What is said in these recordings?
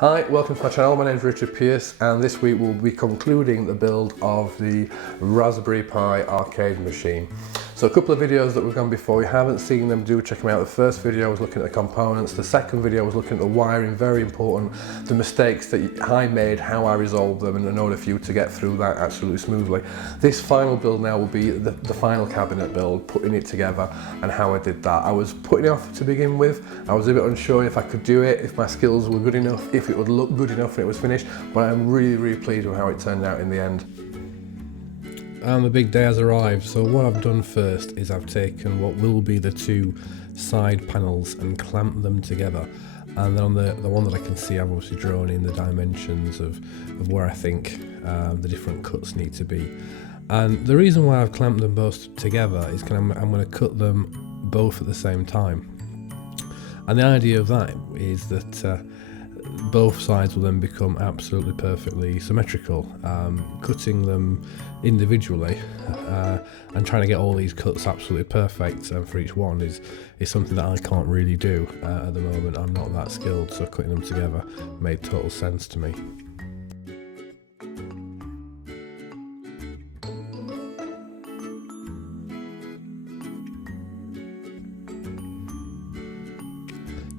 Hi, welcome to my channel. My name is Richard and this week we'll be concluding the build of the Raspberry Pi arcade machine. So a couple of videos that we've done before, if you haven't seen them, do check them out. The first video was looking at the components, the second video was looking at the wiring, very important, the mistakes that I made, how I resolved them, and in order for you to get through that absolutely smoothly. This final build now will be the final cabinet build, putting it together and how I did that. I was putting it off to begin with. I was a bit unsure if I could do it, if my skills were good enough, if it would look good enough when it was finished, but I'm really pleased with how it turned out in the end. And the big day has arrived, so what I've done first is I've taken what will be the two side panels and clamped them together, and then on the one that I can see I've obviously drawn in the dimensions of where I think the different cuts need to be. And the reason why I've clamped them both together is because I'm going to cut them both at the same time, and the idea of that is that both sides will then become absolutely perfectly symmetrical. Cutting them individually and trying to get all these cuts absolutely perfect for each one is something that I can't really do at the moment. I'm not that skilled, so cutting them together made total sense to me.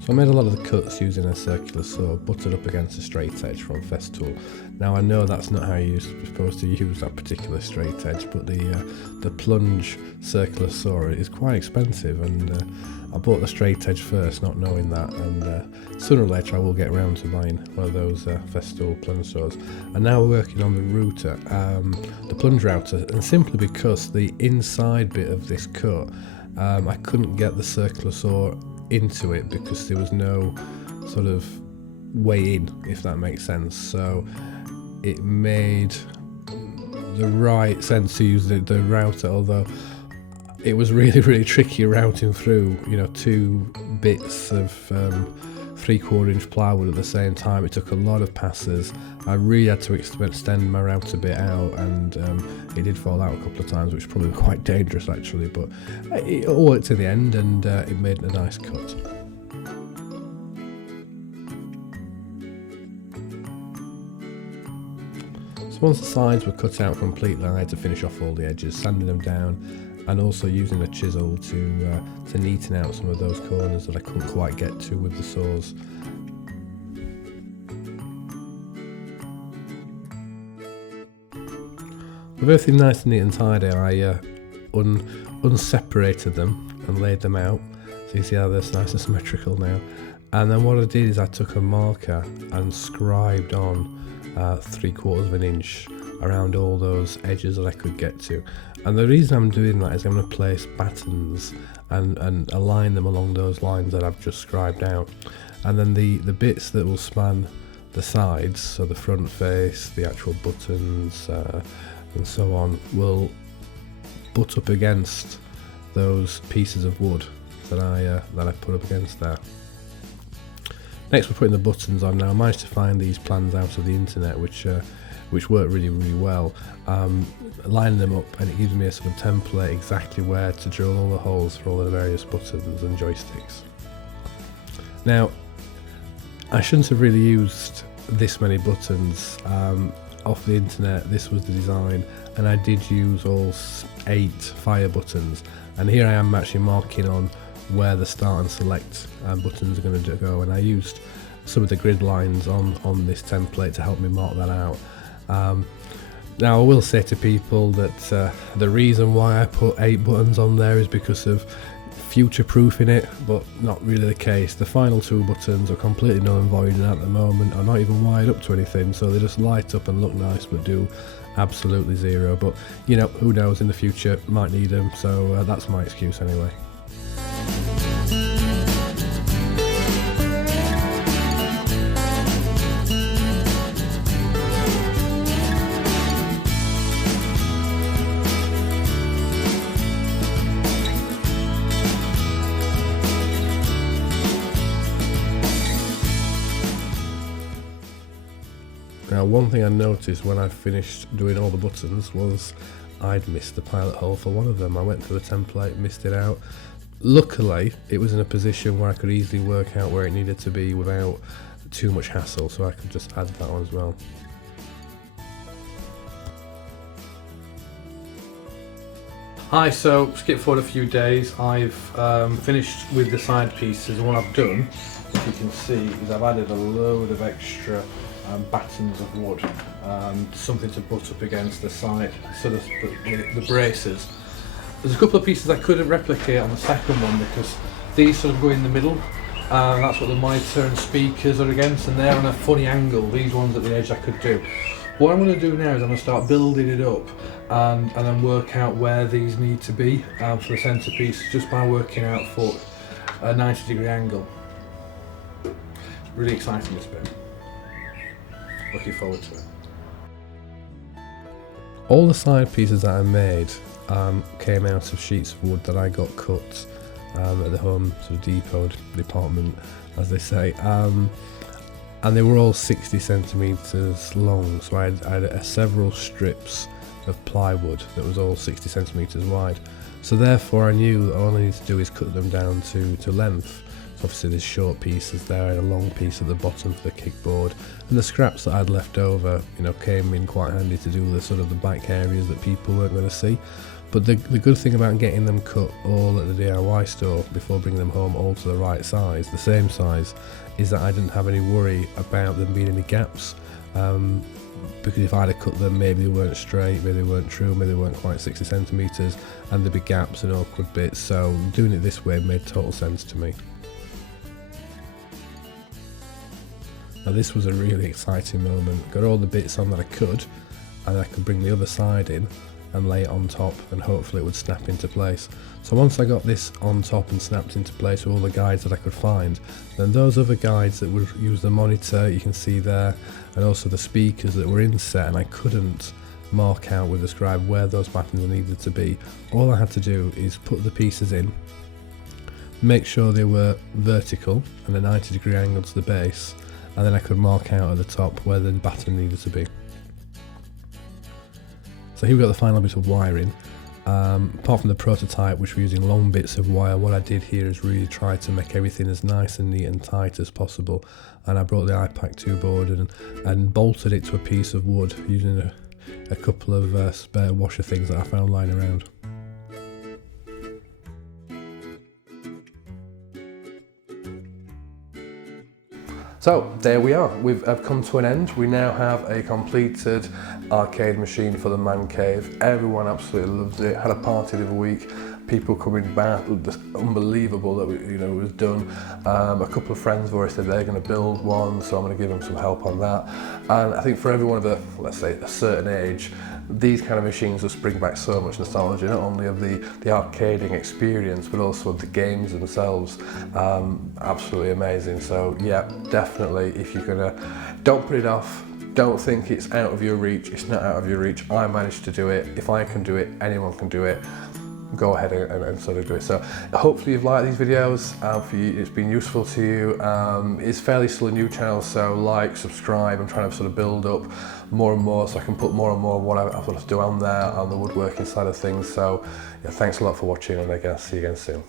So I made a lot of the cuts using a circular saw butted up against a straight edge from Festool. Now I know that's not how you're supposed to use that particular straight edge, but the plunge circular saw is quite expensive, and I bought the straight edge first, not knowing that, and sooner or later I will get around to buying one of those Festool plunge saws. And now we're working on the router, the plunge router, and simply because the inside bit of this cut, I couldn't get the circular saw into it because there was no sort of way in, if that makes sense. So it made the right sense to use the router, although it was really tricky routing through, you know, two bits of 3/4 inch plywood at the same time. It took a lot of passes. I really had to extend my router bit out, and it did fall out a couple of times, which was probably quite dangerous actually, but it all worked in the end, and it made a nice cut. So once the sides were cut out completely, I had to finish off all the edges, sanding them down, and also using a chisel to neaten out some of those corners that I couldn't quite get to with the saws. With everything nice and neat and tidy, I unseparated them and laid them out, so you see how they're nice and symmetrical now. And then what I did is I took a marker and scribed on 3/4 inch around all those edges that I could get to. And the reason I'm doing that is I'm going to place battens and align them along those lines that I've just scribed out. And then the bits that will span the sides, so the front face, the actual buttons and so on, will butt up against those pieces of wood that I put up against there. Next we're putting the buttons on. Now I managed to find these plans out of the internet which work really well. Lining them up, and it gives me a sort of template exactly where to drill all the holes for all the various buttons and joysticks. Now I shouldn't have really used this many buttons off the internet. This was the design, and I did use all 8 fire buttons, and here I am actually marking on where the start and select buttons are going to go, and I used some of the grid lines on this template to help me mark that out. Now I will say to people that the reason why I put 8 buttons on there is because of future-proofing it, but not really the case. The final 2 buttons are completely null and void, and at the moment are not even wired up to anything, so they just light up and look nice but do absolutely zero. But you know, who knows, in the future might need them, so that's my excuse anyway. Now one thing I noticed when I finished doing all the buttons was I'd missed the pilot hole for one of them. I went through the template, missed it out. Luckily, it was in a position where I could easily work out where it needed to be without too much hassle, so I could just add that on as well. Hi, so skip forward a few days. I've finished with the side pieces, and what I've done, if you can see, is I've added a load of extra battens of wood, something to butt up against the side, so the braces. There's a couple of pieces I couldn't replicate on the second one because these sort of go in the middle, and that's what the monitor and speakers are against, and they're on a funny angle. These ones at the edge I could do. What I'm going to do now is I'm going to start building it up and then work out where these need to be for the centrepiece, just by working out for a 90-degree angle. Really exciting, this bit. Looking forward to it. All the side pieces that I made came out of sheets of wood that I got cut at the Home sort of Depot department, as they say, and they were all 60 centimetres long, so I had several strips of plywood that was all 60 centimetres wide, so therefore I knew that all I needed to do is cut them down to length. So obviously there's short pieces there and a long piece at the bottom for the kickboard, and the scraps that I'd left over, you know, came in quite handy to do the sort of the back areas that people weren't going to see. But the good thing about getting them cut all at the DIY store before bringing them home all to the right size, the same size, is that I didn't have any worry about them being any gaps, because if I'd have cut them, maybe they weren't straight, maybe they weren't true, maybe they weren't quite 60 centimetres, and there'd be gaps and awkward bits, so doing it this way made total sense to me. Now this was a really exciting moment. Got all the bits on that I could, and I could bring the other side in and lay it on top, and hopefully it would snap into place. So once I got this on top and snapped into place with all the guides that I could find, then those other guides that would use the monitor, you can see there, and also the speakers that were in set, and I couldn't mark out with the scribe where those buttons needed to be. All I had to do is put the pieces in, make sure they were vertical and a 90-degree angle to the base, and then I could mark out at the top where the batten needed to be. So here we've got the final bit of wiring. Apart from the prototype, which we're using long bits of wire, what I did here is really try to make everything as nice and neat and tight as possible. And I brought the iPac 2 board and bolted it to a piece of wood using a couple of spare washer things that I found lying around. So there we are, we've come to an end. We now have a completed arcade machine for the man cave. Everyone absolutely loved it, had a party the other week, people coming back, it's unbelievable that it was done. A couple of friends have already said they're going to build one, so I'm going to give them some help on that. And I think for everyone of let's say a certain age, these kind of machines just bring back so much nostalgia, not only of the arcading experience, but also of the games themselves. Absolutely amazing. So yeah, definitely, if you're gonna, don't put it off. Don't think it's out of your reach. It's not out of your reach. I managed to do it. If I can do it, anyone can do it. Go ahead and sort of do it. So hopefully you've liked these videos, for you, it's been useful to you. It's fairly still a new channel, so like, subscribe. I'm trying to sort of build up more and more so I can put more and more of what I sort of do on there, on the woodworking side of things. So yeah, thanks a lot for watching, and I guess see you again soon.